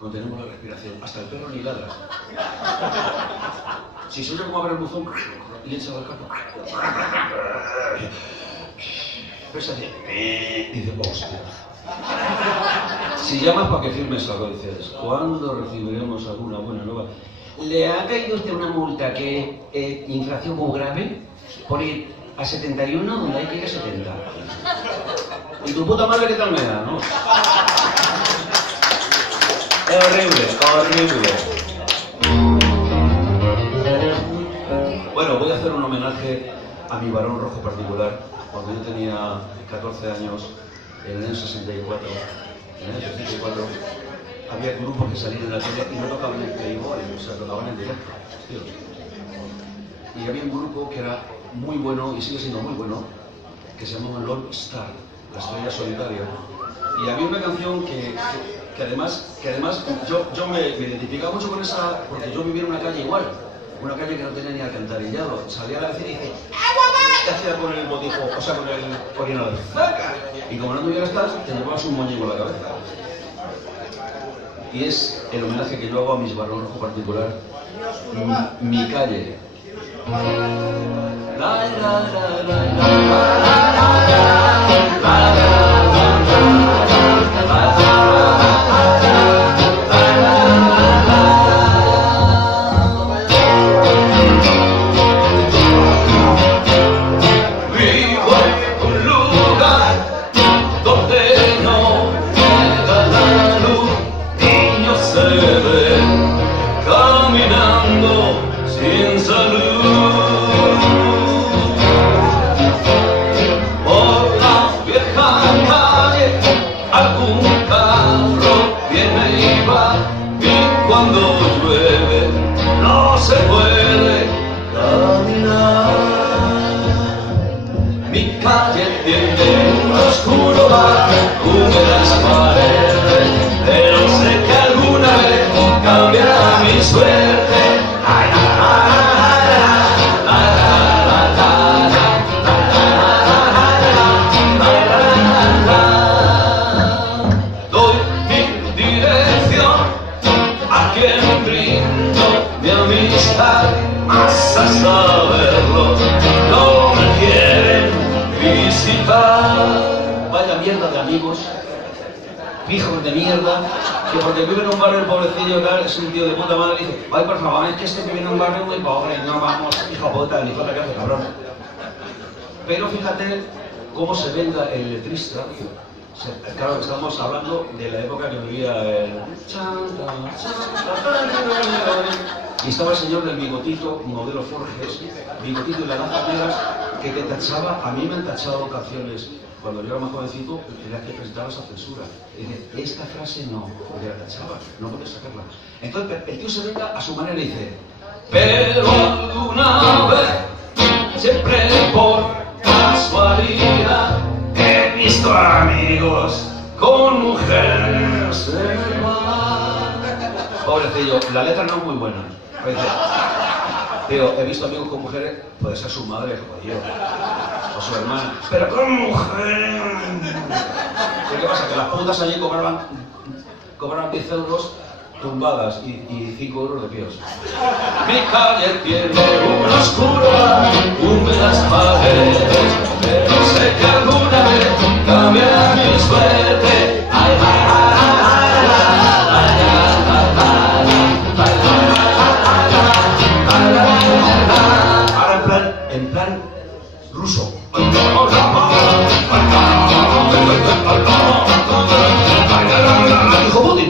contenemos la respiración. Hasta el perro ni ladra. Si se oye como abre el buzón y le echa al campo, pero se hace, dice, hostia. Si llamas para que firmes algo, dices, ¿cuándo recibiremos alguna buena nueva? ¿Le ha caído usted una multa que infracción muy grave? Por ir a 71 donde hay que ir a 70. Y tu puta madre, ¿qué tal me da, no? Es horrible, horrible. Bueno, voy a hacer un homenaje a mi varón rojo particular. Cuando yo tenía 14 años, en el año 64, había grupos que salían en la tele y no tocaban en Playboy, o sea, tocaban en directo, tío. Y había un grupo que era muy bueno, y sigue siendo muy bueno, que se llamaba Lone Star, la estrella solitaria. Y había una canción que además yo me identificaba mucho con esa, porque yo vivía en una calle igual, una calle que no tenía ni alcantarillado. Salía a la vecina y dice, ¿qué hacía con el botijo? O sea, con el orinador. ¡Zaca! Y como no tuvieras tal, te llevabas un moñigo a la cabeza. Y es el homenaje que yo hago a mis barros rojo particular, mi calle. Cuando llueve no se puede caminar. Mi calle tiene un oscuro bar, húmedas paredes, pero sé que alguna vez cambiará mi suerte. Ay, ay, doy mi dirección a quien brindo mi amistad, más a saberlo no me quieren visitar. Vaya mierda de amigos, hijos de mierda, que porque vive en un barrio el pobrecillo tal, es un tío de puta madre y dice, ay por favor, es que este vive en un barrio muy pobre, no vamos, hijo puta, ni puta que hace cabrón. Pero fíjate cómo se venga el letrista. Claro, estamos hablando de la época que vivía el... Y estaba el señor del bigotito, modelo Forges, bigotito y las gafas negras, que te tachaba. A mí me han tachado canciones cuando yo era más jovencito, era que presentabas a censura. Y dice, esta frase no, porque la tachaba, no puedes sacarla. Entonces el tío se venga a su manera y dice, pero alguna vez, siempre por casualidad, he visto amigos con mujeres en el mar. pobrecillo, la letra no es muy buena. Tío, he visto amigos con mujeres, puede ser su madre, jodido, o su hermana, pero con mujeres. ¿Qué pasa? Que las putas allí cobraban 10 euros tumbadas y 5 euros de píos. Mi calle tiene un oscuro bar, húmedas paredes, pero sé que alguna vez cambiará mi suerte. Ay, ay, ahora en plan ruso. Hijo Putin.